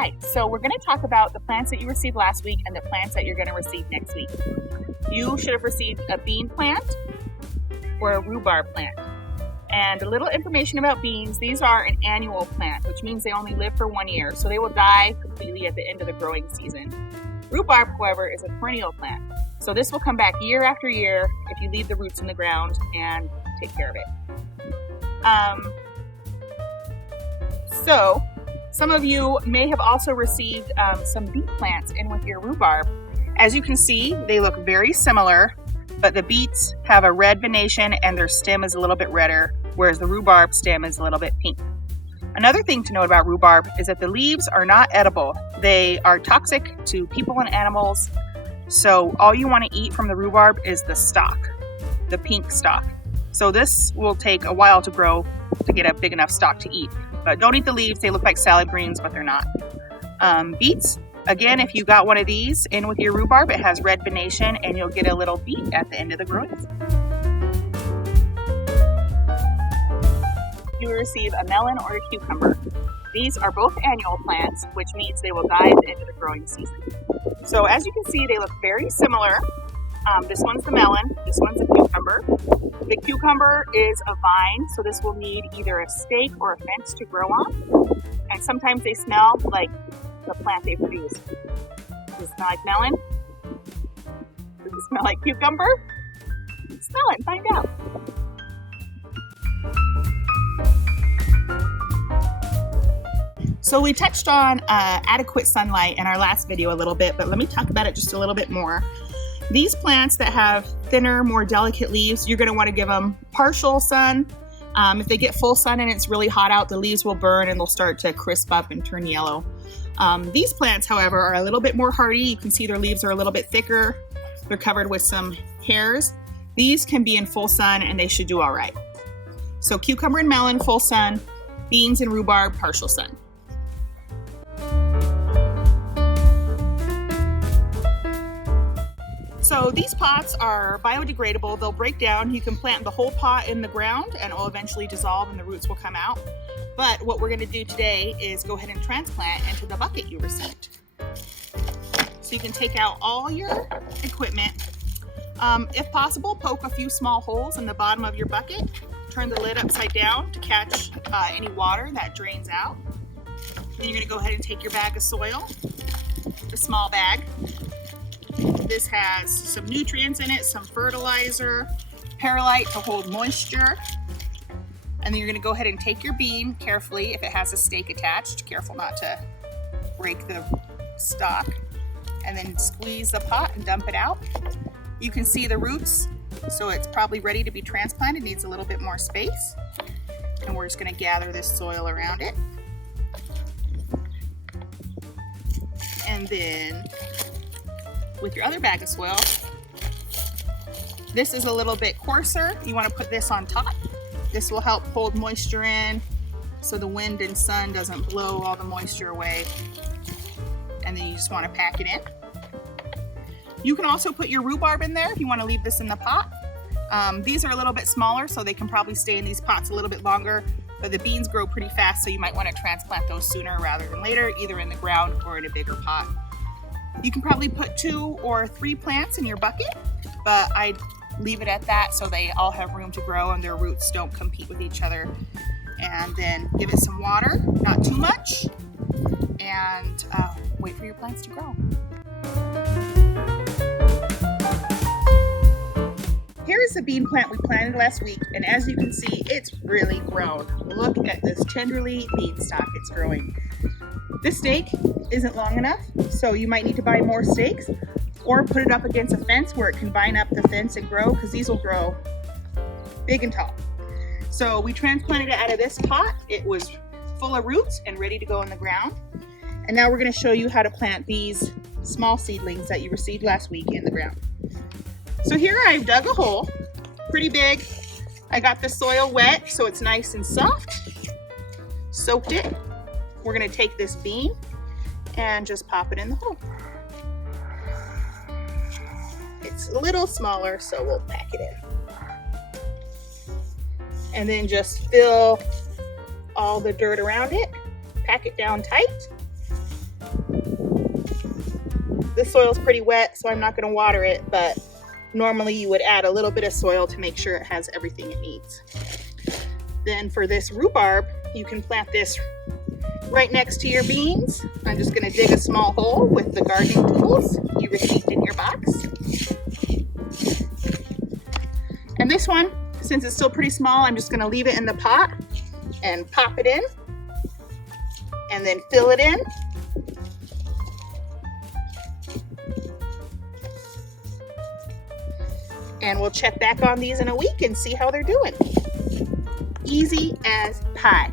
Hi, so we're going to talk about the plants that you received last week and the plants that you're going to receive next week. You should have received a bean plant or a rhubarb plant. And a little information about beans, these are an annual plant, which means they only live for 1 year, so they will die completely at the end of the growing season. Rhubarb, however, is a perennial plant, so this will come back year after year if you leave the roots in the ground and take care of it. So some of you may have also received some beet plants in with your rhubarb. As you can see, they look very similar, but the beets have a red venation and their stem is a little bit redder, whereas the rhubarb stem is a little bit pink. Another thing to note about rhubarb is that the leaves are not edible. They are toxic to people and animals, so all you want to eat from the rhubarb is the stalk, the pink stalk. So this will take a while to grow to get a big enough stalk to eat. But don't eat the leaves, they look like salad greens, but they're not. Beets, again, if you got one of these in with your rhubarb, it has red venation and you'll get a little beet at the end of the growing season. You will receive a melon or a cucumber. These are both annual plants, which means they will die at the end of the growing season. So as you can see, they look very similar. This one's the melon, this one's a cucumber. The cucumber is a vine, so this will need either a stake or a fence to grow on. And sometimes they smell like the plant they produce. Does it smell like melon? Does it smell like cucumber? Smell it and find out. So we touched on adequate sunlight in our last video a little bit, but let me talk about it just a little bit more. These plants that have thinner, more delicate leaves, you're going to want to give them partial sun. If they get full sun and it's really hot out, the leaves will burn and they'll start to crisp up and turn yellow. These plants, however, are a little bit more hardy. You can see their leaves are a little bit thicker. They're covered with some hairs. These can be in full sun and they should do all right. So cucumber and melon, full sun. Beans and rhubarb, partial sun. So these pots are biodegradable. They'll break down. You can plant the whole pot in the ground and it will eventually dissolve and the roots will come out. But what we're going to do today is go ahead and transplant into the bucket you received. So you can take out all your equipment. If possible, poke a few small holes in the bottom of your bucket. Turn the lid upside down to catch any water that drains out. Then you're going to go ahead and take your bag of soil, the small bag. This has some nutrients in it, some fertilizer, perlite to hold moisture. And then you're going to go ahead and take your bean carefully if it has a stake attached. Careful not to break the stalk. And then squeeze the pot and dump it out. You can see the roots, so it's probably ready to be transplanted. It needs a little bit more space. And we're just going to gather this soil around it. And then with your other bag of soil, this is a little bit coarser. You want to put this on top. This will help hold moisture in so the wind and sun doesn't blow all the moisture away. And then you just want to pack it in. You can also put your rhubarb in there if you want to leave this in the pot. These are a little bit smaller, so they can probably stay in these pots a little bit longer, but the beans grow pretty fast, so you might want to transplant those sooner rather than later, either in the ground or in a bigger pot. You can probably put 2 or 3 plants in your bucket, but I'd leave it at that so they all have room to grow and their roots don't compete with each other. And then give it some water, not too much, and wait for your plants to grow. Here's the bean plant we planted last week, and as you can see, it's really grown. Look at this tenderly beanstalk it's growing. This stake isn't long enough, so you might need to buy more stakes or put it up against a fence where it can vine up the fence and grow, because these will grow big and tall. So we transplanted it out of this pot. It was full of roots and ready to go in the ground. And now we're going to show you how to plant these small seedlings that you received last week in the ground. So here I've dug a hole, pretty big. I got the soil wet so it's nice and soft. Soaked it. We're going to take this bean and just pop it in the hole. It's a little smaller, so we'll pack it in. And then just fill all the dirt around it, pack it down tight, This soil's pretty wet, so I'm not going to water it, but normally you would add a little bit of soil to make sure it has everything it needs. Then for this rhubarb, you can plant this right next to your beans. I'm just going to dig a small hole with the gardening tools you received in your box. And this one, since it's still pretty small, I'm just going to leave it in the pot and pop it in and then fill it in. And we'll check back on these in a week and see how they're doing. Easy as pie.